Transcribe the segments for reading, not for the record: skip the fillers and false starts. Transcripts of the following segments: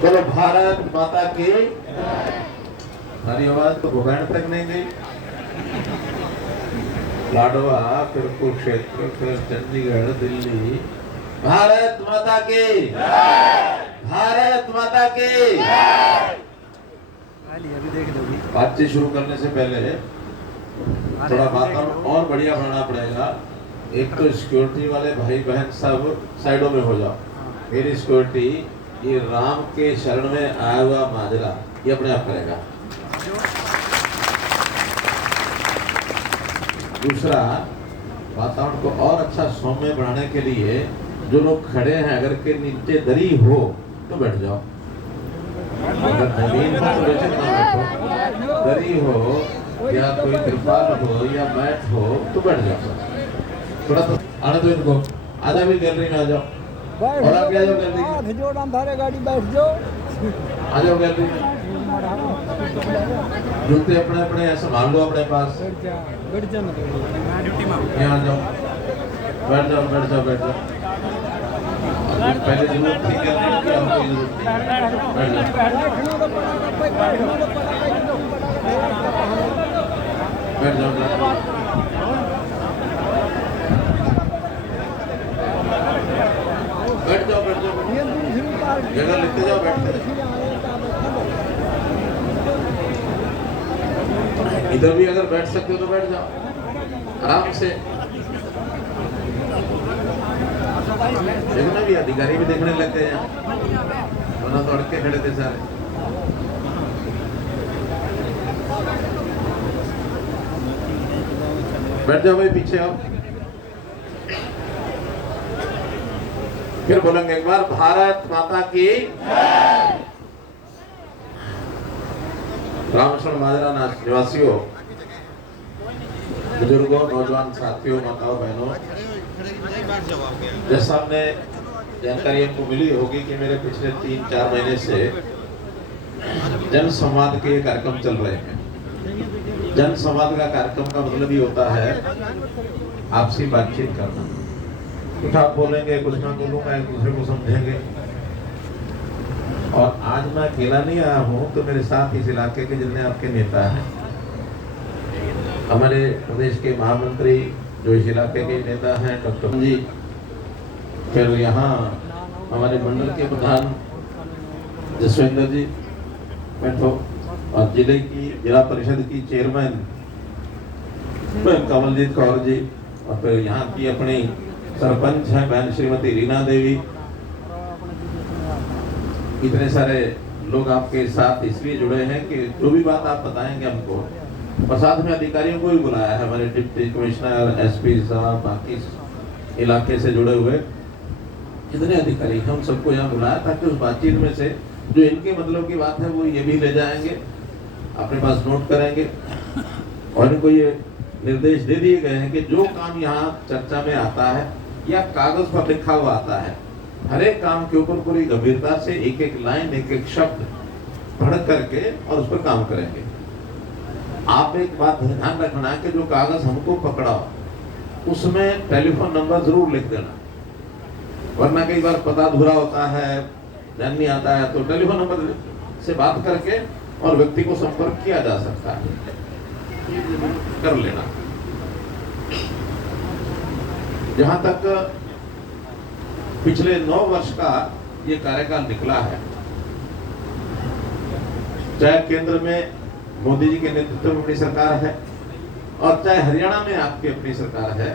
बोलो भारत माता की। हमारी आवाज तो भूखंड तक नहीं गई। लाडवा, फिर कुरुक्षेत्र, फिर चंडीगढ़, दिल्ली। भारत माता की, भारत माता की। अभी देख लोगी। बातचीत शुरू करने से पहले थोड़ा वातावरण और बढ़िया बनाना पड़ेगा। एक तो सिक्योरिटी वाले भाई बहन सब साइडों में हो जाओ। मेरी सिक्योरिटी ये राम के शरण में आया हुआ माजरा ये अपने आप करेगा। दूसरा, वातावरण को और अच्छा सौम्य बनाने के लिए जो लोग खड़े हैं अगर के नीचे दरी हो तो बैठ जाओ। अगर जमीन पर तो वैसे ना बैठो, दरी हो या कोई तिरपाल हो या मैट हो तो बैठ जाओ। थोड़ा तो आने दो इनको। आधा भी गैलरी में आ जाओ। और आप क्या जाओ गैलरी में? गाड़ी बैठ जाओ। आ जाओ गैलरी में। जूते अपने अपने संभाल लो अपने पास। यहाँ आ जाओ, बैठ जाओ बैठ जाओ बैठ जाओ। पहले जरूरत थी गैलरी की, अब कोई जरूरत नहीं। बैठ जाओ बैठ जाओ। बैठ जाओ बैठ जाओ। जगह लेते जाओ, बैठते जाओ। इधर भी अगर बैठ सकते हो तो बैठ जाओ आराम से। देखना भी अधिकारी भी देखने लग गए यहाँ, वरना तो अड़के खड़े थे सारे। बैठ जाओ भाई, पीछे आओ। फिर बोलेंगे एक बार, भारत माता की। रामेश्वर माजरा निवासियों, बुजुर्गों, नौजवान साथियों, माताओं, बहनों, जैसा हमने जानकारी हमको मिली होगी कि मेरे पिछले 3-4 महीने से जन संवाद के कार्यक्रम चल रहे हैं। जन संवाद का कार्यक्रम का मतलब ही होता है आपसी बातचीत करना। कुछ आप बोलेंगे, कुछ मैं बोलूंगा, एक दूसरे को समझेंगे। और आज मैं अकेला नहीं आया हूँ, तो मेरे साथ इस इलाके के जितने आपके नेता हैं, हमारे प्रदेश के महामंत्री जो इस इलाके के नेता हैं, डॉक्टर जी, फिर यहाँ हमारे मंडल के प्रधान जसविंदर जी बैठो, और जिला परिषद की चेयरमैन कमलजीत कौर जी, और फिर यहाँ की अपनी सरपंच है बहन श्रीमती रीना देवी। इतने सारे लोग आपके साथ इसलिए जुड़े हैं कि जो भी बात आप बताएंगे हमको, और साथ में अधिकारियों को भी बुलाया है, हमारे डिप्टी कमिश्नर, एसपी साहब, बाकी इलाके से जुड़े हुए जितने अधिकारी हैं उन सबको यहाँ बुलाया, ताकि उस बातचीत में से जो इनके मतलब की बात है वो ये भी ले जाएंगे, अपने पास नोट करेंगे। और इनको ये निर्देश दे दिए गए हैं कि जो काम यहाँ चर्चा में आता है या कागज पर लिखा हुआ आता है, हर एक काम के ऊपर पूरी गंभीरता से एक एक लाइन, एक एक शब्द पढ़ करके और उस पर काम करेंगे। आप एक बात ध्यान रखना है कि जो कागज हमको पकड़ा उसमें टेलीफोन नंबर जरूर लिख देना, वरना कई बार पता अधूरा होता है, ध्यान नहीं आता है, तो टेलीफोन नंबर से बात करके और व्यक्ति को संपर्क किया जा सकता है, कर लेना। जहां तक पिछले 9 वर्ष का ये कार्यकाल निकला है, चाहे केंद्र में मोदी जी के नेतृत्व में अपनी सरकार है और चाहे हरियाणा में आपकी अपनी सरकार है,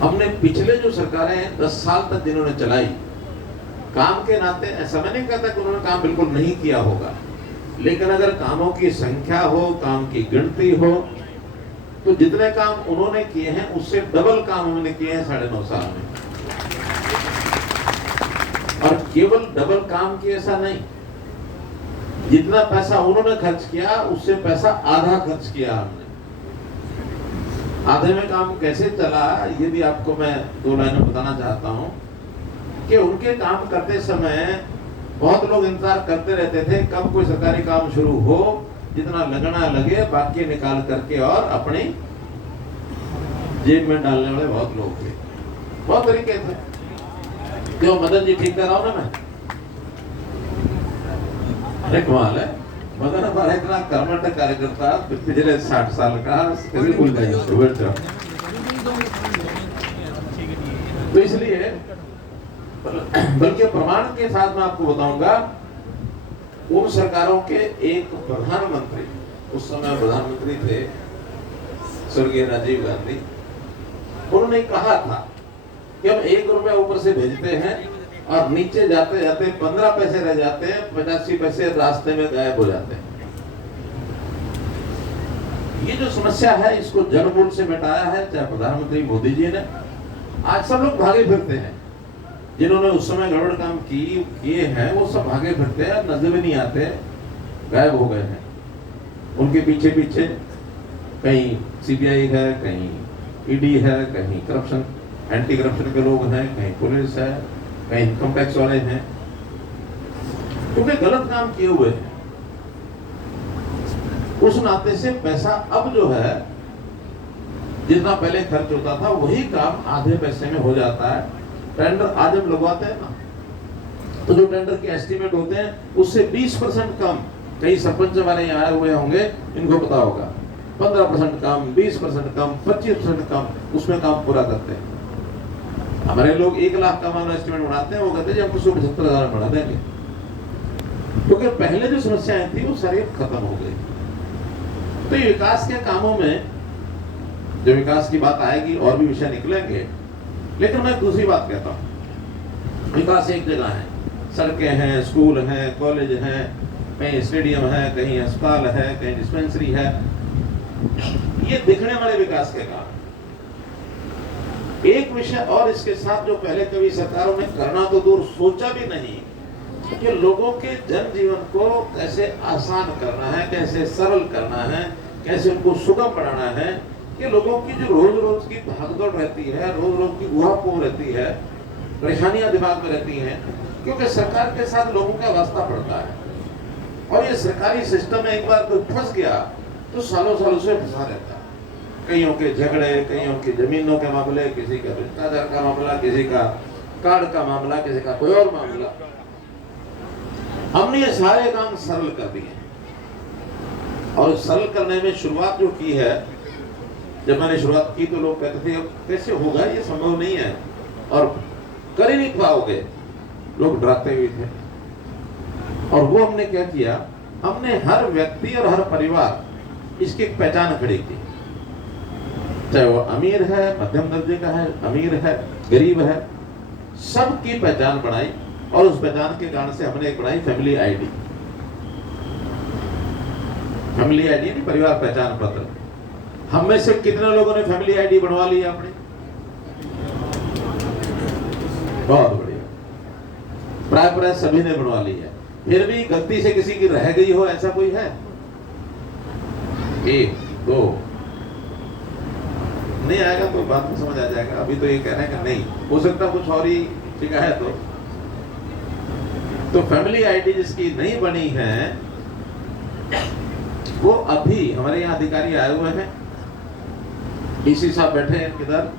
हमने पिछले जो सरकारें 10 साल तक जिन्होंने चलाई, काम के नाते ऐसा मैं नहीं कहता कि उन्होंने काम बिल्कुल नहीं किया होगा, लेकिन अगर कामों की संख्या हो, काम की गिनती हो, तो जितने काम उन्होंने किए हैं उससे डबल काम हमने किए हैं 9.5 साल में। और केवल डबल काम की ऐसा नहीं, जितना पैसा उन्होंने खर्च किया उससे पैसा आधा खर्च किया हमने। आधे में काम कैसे चला ये भी आपको मैं 2 लाइनों में बताना चाहता हूं कि उनके काम करते समय बहुत लोग इंतजार करते रहते थे कब कोई सरकारी काम शुरू हो, जितना लगना लगे बाकी निकाल करके और अपनी जेब में डालने वाले बहुत लोग थे, बहुत तरीके थे। क्यों मदन जी ठीक कर रहा हूं ना मैं? अरे कमाल है, मगर हमारा इतना कर्मठ कार्यकर्ता पिछले 60 साल का कैसे भूल जाएगा। तो इसलिए बल्कि प्रमाण के साथ मैं आपको बताऊंगा, उन सरकारों के एक प्रधानमंत्री, उस समय प्रधानमंत्री थे स्वर्गीय राजीव गांधी, उन्होंने कहा था कि हम 1 रुपया ऊपर से भेजते हैं और नीचे जाते जाते 15 पैसे रह जाते हैं, 85 पैसे रास्ते में गायब हो जाते हैं। ये जो समस्या है इसको जड़ मूल से मिटाया है चाहे प्रधानमंत्री मोदी जी ने। आज सब लोग भागे फिरते हैं, जिन्होंने उस समय गड़बड़ काम किए हैं वो सब भागे फिरते हैं, नजर भी नहीं आते, गायब हो गए हैं। उनके पीछे पीछे कहीं सीबीआई है, कहीं ईडी है, कहीं करप्शन एंटी करप्शन के लोग हैं, कहीं पुलिस है, कहीं इनकम टैक्स वाले हैं, क्योंकि गलत काम किए हुए हैं। उस नाते से पैसा अब जो है जितना पहले खर्च होता था वही काम आधे पैसे में हो जाता है। टेंडर आज हम लगवाते हैं ना, तो जो टेंडर के एस्टीमेट होते हैं उससे 20% कम, कई सरपंच वाले यहाँ आए हुए होंगे, इनको पता होगा, 15% कम, 20% कम, 25% कम, उसमें काम पूरा करते हैं। हमारे लोग 1 लाख का मामला एस्टीमेट बनाते हैं, वो कहते हैं हम 175,000 बढ़ा देंगे, क्योंकि पहले जो समस्याएं थी वो सारी खत्म हो गई। तो ये विकास के कामों में जो विकास की बात आएगी और भी विषय निकलेंगे, लेकिन मैं दूसरी बात कहता हूँ, विकास एक जगह है, सड़कें हैं, स्कूल हैं, कॉलेज हैं, कहीं स्टेडियम है, कहीं अस्पताल है, कहीं डिस्पेंसरी है, ये दिखने वाले विकास के काम। एक विषय और इसके साथ जो पहले कभी सरकारों ने करना तो दूर सोचा भी नहीं, कि लोगों के जनजीवन को कैसे आसान करना है, कैसे सरल करना है, कैसे उनको सुगम बनाना है, कि लोगों की जो रोज रोज की भागदौड़ रहती है, रोज रोज की उहापोह रहती है, परेशानियां दिमाग में रहती हैं, क्योंकि सरकार के साथ लोगों का वास्ता पड़ता है, और ये सरकारी सिस्टम में एक बार कोई फंस गया तो सालों सालों से फंसा रहता है। कईयों के झगड़े, कईयों की जमीनों के मामले, किसी का भ्रष्टाचार का मामला, किसी का कार्ड का मामला, किसी का कोई और मामला। हमने ये सारे काम सरल कर दिए, और सरल करने में शुरुआत जो की है, जब मैंने शुरुआत की तो लोग कहते थे कैसे होगा, ये संभव नहीं है और कर ही नहीं पाओगे, लोग डराते हुए थे। और वो हमने क्या किया, हमने हर व्यक्ति और हर परिवार इसकी एक पहचान खड़ी की, चाहे वो अमीर है, मध्यम दर्जे का है, अमीर है, गरीब है, सबकी पहचान बनाई। और उस पहचान के कारण से हमने एक बनाई फैमिली आईडी। फैमिली आईडी नहीं, परिवार पहचान पत्र। हम में से कितने लोगों ने फैमिली आईडी बनवा ली अपनी? बहुत बढ़िया, प्राय सभी ने बनवा ली है। फिर भी गलती से किसी की रह गई हो, ऐसा कोई है? 1 2 नहीं आएगा तो बात में समझ आ जाएगा। अभी तो ये कह रहे हैं कि नहीं, हो सकता कुछ और ही शिकायत हो। तो फैमिली आईडी जिसकी नहीं बनी है, वो अभी हमारे यहाँ अधिकारी आए हुए हैं, डीसी साहब बैठे हैं इधर,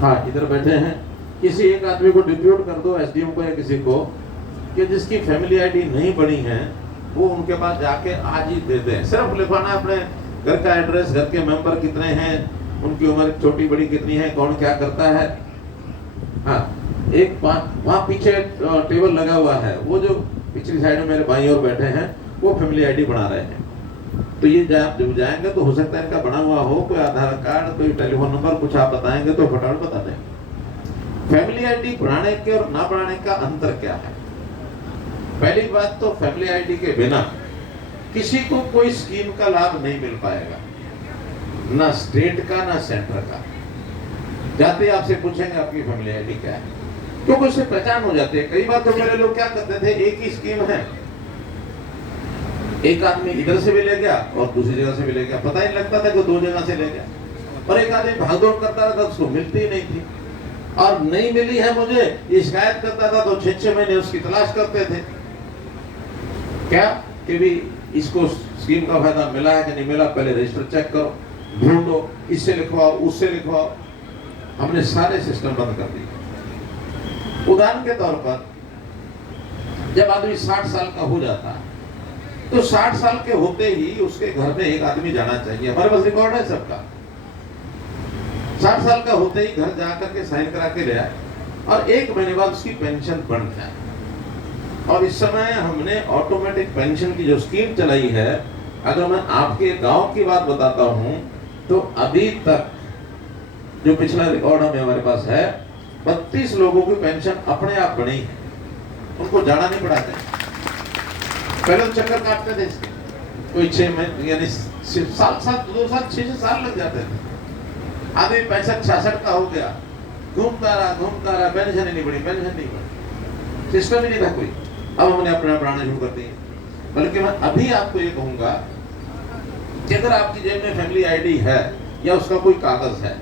हाँ इधर बैठे हैं। किसी एक आदमी को डिप्यूट कर दो, एसडीएम को या किसी को, कि जिसकी फैमिली आईडी नहीं बनी है वो उनके पास जाके आज ही दे दें। सिर्फ लिखवाना अपने घर का एड्रेस, घर के मेंबर कितने हैं, उनकी उम्र छोटी बड़ी कितनी है, कौन क्या करता है। हाँ, एक वहाँ पीछे टेबल लगा हुआ है, वो जो पिछली साइड में मेरे भाई और बैठे हैं वो फैमिली आईडी बना रहे हैं। तो ये जब जाएंगे तो हो सकता है इनका बना हुआ हो, कोई आधार कार्ड, कोई टेलीफोन नंबर, कुछ आप बताएंगे तो फटाफट बता दें। फैमिली आईडी बनाने के और ना बनाने का अंतर क्या है? पहली बात तो फैमिली आईडी के बिना किसी को कोई स्कीम का लाभ नहीं मिल पाएगा, ना स्टेट का ना सेंटर का। जाते आपसे पूछेंगे आपकी फैमिली आईडी क्या है, क्योंकि उससे पहचान हो जाती है। कई बार तो मेरे लोग क्या करते थे, एक ही स्कीम है, एक आदमी इधर से भी ले गया और दूसरी जगह से भी ले गया, पता ही नहीं लगता था कि 2 जगह से ले गया। और एक आदमी भागदौड़ करता रहता, उसको मिलती ही नहीं थी, और नहीं मिली है मुझे ये शिकायत करता था, तो 6-6 महीने उसकी तलाश करते थे। क्या कि भी इसको स्कीम का फायदा मिला है कि नहीं मिला, पहले रजिस्टर चेक करो, ढूंढो, इससे लिखवाओ, उससे लिखवाओ। हमने सारे सिस्टम बंद कर दिए। उदाहरण के तौर पर जब आदमी 60 साल का हो जाता है तो 60 साल के होते ही उसके घर में एक आदमी जाना चाहिए। हमारे पास रिकॉर्ड है सबका। 60 साल का होते ही घर जाकर के साइन करा के ले आए और 1 महीने बाद उसकी पेंशन बन जाए। और इस समय हमने ऑटोमेटिक पेंशन की जो स्कीम चलाई है, अगर मैं आपके गांव की बात बताता हूं तो अभी तक जो पिछला रिकॉर्ड हमारे पास है, 32 लोगों की पेंशन अपने आप बनी है, उनको जाना नहीं पड़ा था। पहले तो चक्कर काटते थे इसके, कोई 6 महीने यानी 2 साल 6 साल लग जाते थे। आदमी 65-66 का हो गया, घूमता रहा, पेंशन ही नहीं बढ़ी, सिस्टम ही नहीं था कोई। अब हमने अपना पढ़ाना शुरू कर दिए। बल्कि मैं अभी आपको ये कहूंगा कि अगर आपकी जेब में फैमिली आईडी है या उसका कोई कागज है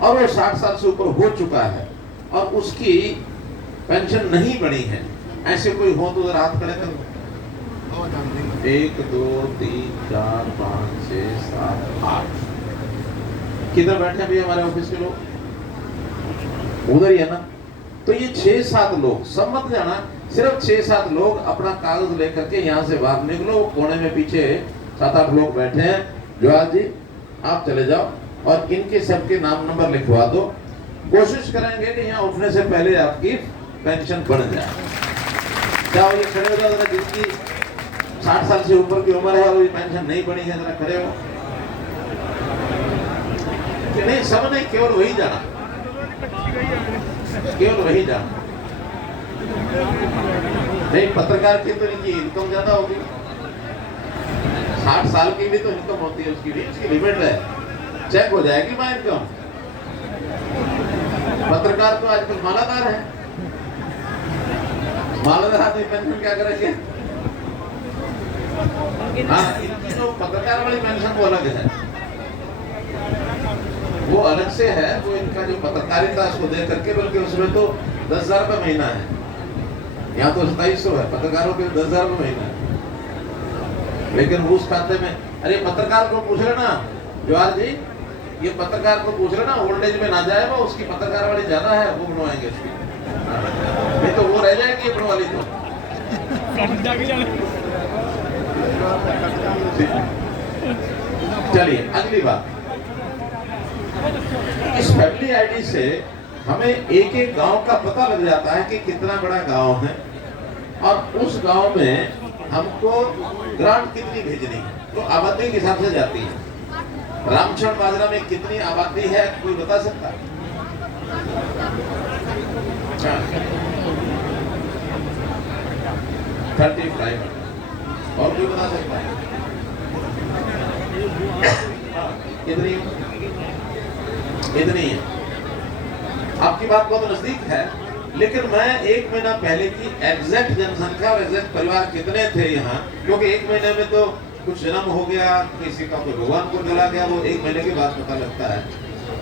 और वो 60 साल से ऊपर हो चुका है और उसकी पेंशन नहीं बनी है, ऐसे कोई हो तो जरा हाथ खड़े करो। 1 2 3 4 5 6 7 8 किधर बैठे अभी हमारे ऑफिस के लोग? उधर ही है ना। तो ये 6-7 लोग, सब मत जाना, सिर्फ 6-7 लोग अपना कागज लेकर के यहाँ से बाहर निकलो। कोने में पीछे 7-8 लोग बैठे हैं। जवाहर जी आप चले जाओ और इनके सबके नाम नंबर लिखवा दो। कोशिश करेंगे कि यहाँ उठने से पहले आपकी पेंशन बढ़ जाए। क्या ये खड़े हो जाओ जरा, जिनकी 60 साल से ऊपर की उम्र है और ये पेंशन नहीं बनी है, जरा खड़े हो। कि नहीं, सब नहीं, केवल वही जाना, केवल वही जाना। नहीं, पत्रकार की तो इनकी इनकम ज्यादा होगी, 60 साल की भी तो इनकम होती है, उसकी लिमिट है, चेक हो जाएगी माँ इनकम। पत्रकार तो आजकल मालादार है, मालादार आदमी पेंशन क्या करेंगे? हाँ, इनकी जो पत्रकार वाली पेंशन वो अलग है, वो अलग से है। वो इनका जो पत्रकारिता उसको दे करके, बल्कि उसमें तो 10,000 रुपये महीना है, यहाँ तो 2700 है, पत्रकारों के 10,000 रुपये महीना है। लेकिन उस खाते में, अरे पत्रकार को पूछ लेना जवाहर जी, ये पत्रकार को पूछ लेना, ओल्ड एज में ना जाए वो, उसकी पत्रकार वाली ज्यादा है, वो बनवाएंगे उसकी, नहीं तो वो रह जाएगी अपने वाली। तो चलिए अगली बात, इस फैमिली आईडी से हमें एक एक गांव का पता लग जाता है कि कितना बड़ा गांव है और उस गांव में हमको ग्रांट कितनी भेजनी है, तो आबादी के हिसाब से जाती है। रामचरण बाजरा में कितनी आबादी है, कोई बता सकता है? 35। और कोई बता सकता है? इतनी है। आपकी बात बहुत नजदीक है, लेकिन मैं 1 महीना पहले की एग्जैक्ट जनसंख्या और एग्जैक्ट परिवार कितने थे यहाँ, क्योंकि 1 महीने में तो कुछ जन्म हो गया, किसी का तो भगवान को चला गया, वो 1 महीने के बाद पता लगता है।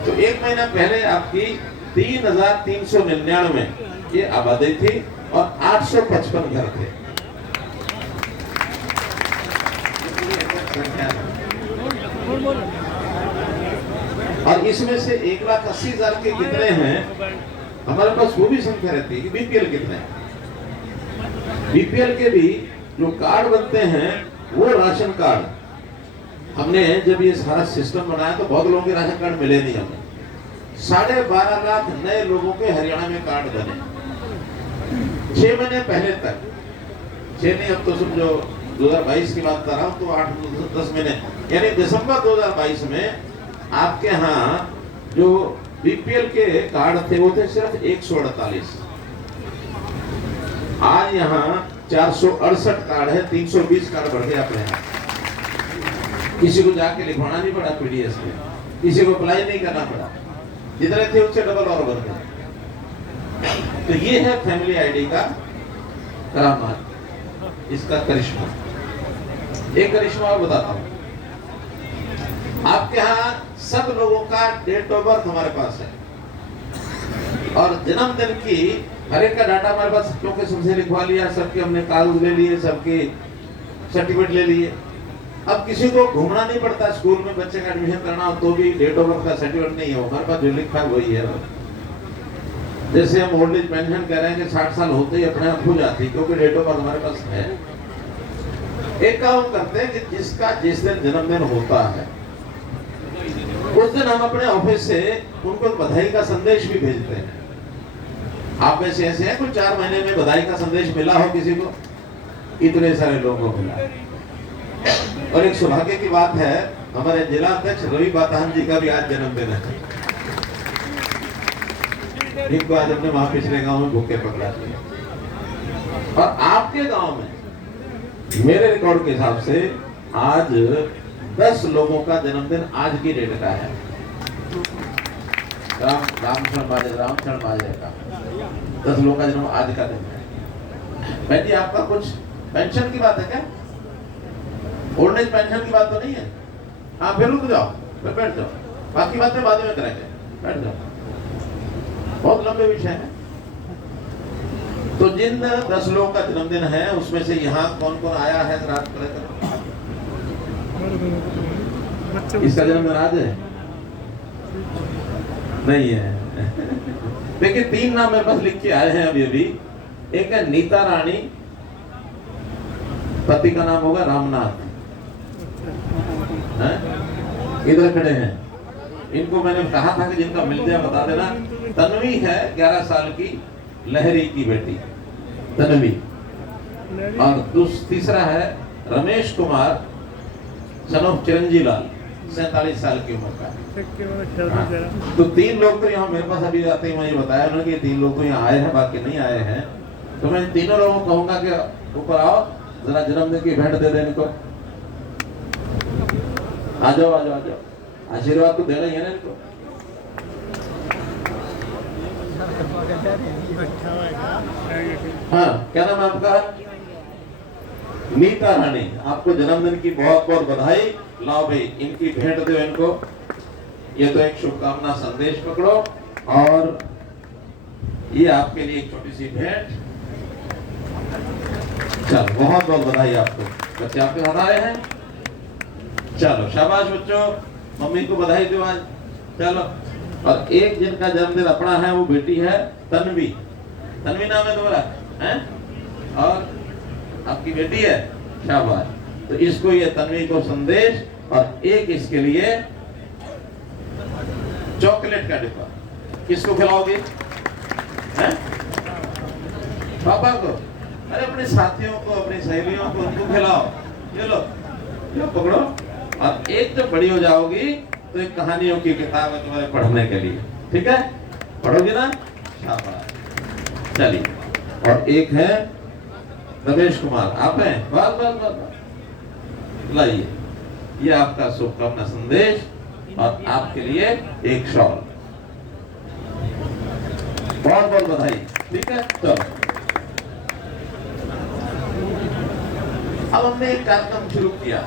तो 1 महीना पहले आपकी 3,399 ये आबादी थी और 855 घर थे। और इसमें से 1,80,000 के कितने हैं हमारे पास, वो भी संख्या रहती है कि बीपीएल कितने हैं। बीपीएल के भी जो कार्ड बनते हैं वो राशन कार्ड, हमने जब ये सारा सिस्टम बनाया तो बहुत लोगों के राशन कार्ड मिले नहीं हमें। 12.5 लाख नए लोगों के हरियाणा में कार्ड बने 6 महीने पहले तक। 6 नहीं, अब तो समझो 2022 की बात कर रहा हूँ, तो 8-10 महीने, यानी दिसंबर 2022 में आपके यहाँ जो बीपीएल के कार्ड थे वो थे सिर्फ 148। आज यहाँ 468 कार्ड है, 320 कार्ड बढ़ गए अपने यहाँ। किसी को जाके लिखवाना नहीं पड़ा पीडीएस में, किसी को अप्लाई नहीं करना पड़ा, जितने थे उससे डबल और बढ़ गए। तो ये है फैमिली आईडी का करामात, इसका करिश्मा। एक करिश्मा और बताता हूँ, आपके यहाँ सब लोगों का डेट ऑफ बर्थ हमारे पास है और जन्मदिन की हर एक का डाटा हमारे पास, क्योंकि सबसे लिखवा लिया, सबके हमने कागज ले लिए, सबके सर्टिफिकेट ले लिए। अब किसी को घूमना नहीं पड़ता, स्कूल में बच्चे का एडमिशन करना हो तो भी डेट ऑफ बर्थ का सर्टिफिकेट नहीं है, हमारे पास जो लिखा है वही है। जैसे हम ओल्ड एज पेंशन कह रहे हैं कि 60 साल होते ही अपने आप हो जाती, क्योंकि डेट ऑफ बर्थ हमारे पास है। एक काम करते हैं कि जिसका जिस दिन जन्मदिन होता है उस दिन हम अपने ऑफिस से उनको बधाई का संदेश भी भेजते हैं। आप में से ऐसे हैं कुछ 4 महीने में बधाई का संदेश मिला हो किसी को? इतने सारे लोगों को मिला। और एक सौभाग्य की बात है, हमारे जिला अध्यक्ष रवि बातान जी का भी आज जन्मदिन है। इनको आज हमने वहां पिछले गांव में भूखे पकड़ा दिया। और आपके गांव में मेरे रिकॉर्ड के हिसाब से आज 10 लोगों का जन्मदिन आज की डेट का है। रामचरण बाजे का 10 लोगों का जन्म आज का दिन है। भाई जी, आपका कुछ पेंशन की बात है क्या? ओल्ड एज पेंशन की बात तो नहीं है? हाँ, फिर रुक जाओ, फिर बैठ जाओ, बाकी बातें बाद में करेंगे, बैठ जाओ, बहुत लंबे विषय है। तो जिन 10 लोगों का जन्मदिन है उसमें से यहाँ कौन कौन आया है? रात इसका जन्मदिन आज है? नहीं है। देखिए, 3 नाम मेरे पास लिख के आए हैं अभी। एक है नीता रानी, पति का नाम होगा रामनाथ, इधर खड़े हैं। इनको मैंने कहा था कि जिनका मिल जाए बता देना। तन्वी है 11 साल की, लहरी की बेटी तन्वी। और तीसरा है रमेश कुमार सन ऑफ चिरंजी लाल, 47 साल की उम्र का। तो 3 लोग तो यहाँ मेरे पास अभी आते ही मुझे बताया उन्होंने कि 3 लोग तो यहाँ आए हैं, बाकी नहीं आए हैं। तो मैं तीनों लोगों को कहूंगा कि ऊपर आओ, जरा जन्मदिन की भेंट दे देने को। आ जाओ, आशीर्वाद तो देना ही है ना इनको। हाँ, क्या नाम है आपका? नीता रानी, आपको जन्मदिन की बहुत बहुत बधाई। लाओ भाई, इनकी भेंट दो इनको। ये तो एक शुभकामना संदेश पकड़ो, और ये आपके लिए एक छोटी सी भेंट। चलो, बहुत बहुत बधाई आपको। बच्चे आपके साथ आए हैं, चलो शाबाश बच्चों, मम्मी को बधाई दो आज। चलो, और एक जिनका जन्मदिन अपना है वो बेटी है तन्वी। तन्वी नाम है तुम्हारा, हैं? और आपकी बेटी है, शाबाश। तो इसको ये तन्वी को संदेश, और एक इसके लिए चॉकलेट का डिब्बा। किसको खिलाओगे? हैं? पापा को? अरे अपने साथियों को, अपनी सहेलियों को, उनको खिलाओ। ये लो, ये पकड़ो। और एक जब बड़ी हो जाओगी तो एक कहानियों की किताब है तुम्हारे पढ़ने के लिए, ठीक है? पढ़ोगे ना? शाबाश। चलिए, और एक है रमेश कुमार, आप हैं? बस लाइए, ये आपका शुभकामना संदेश, और आपके लिए एक शॉल। बहुत बहुत बधाई, ठीक है? चलो, अब हमने एक कार्यक्रम शुरू किया।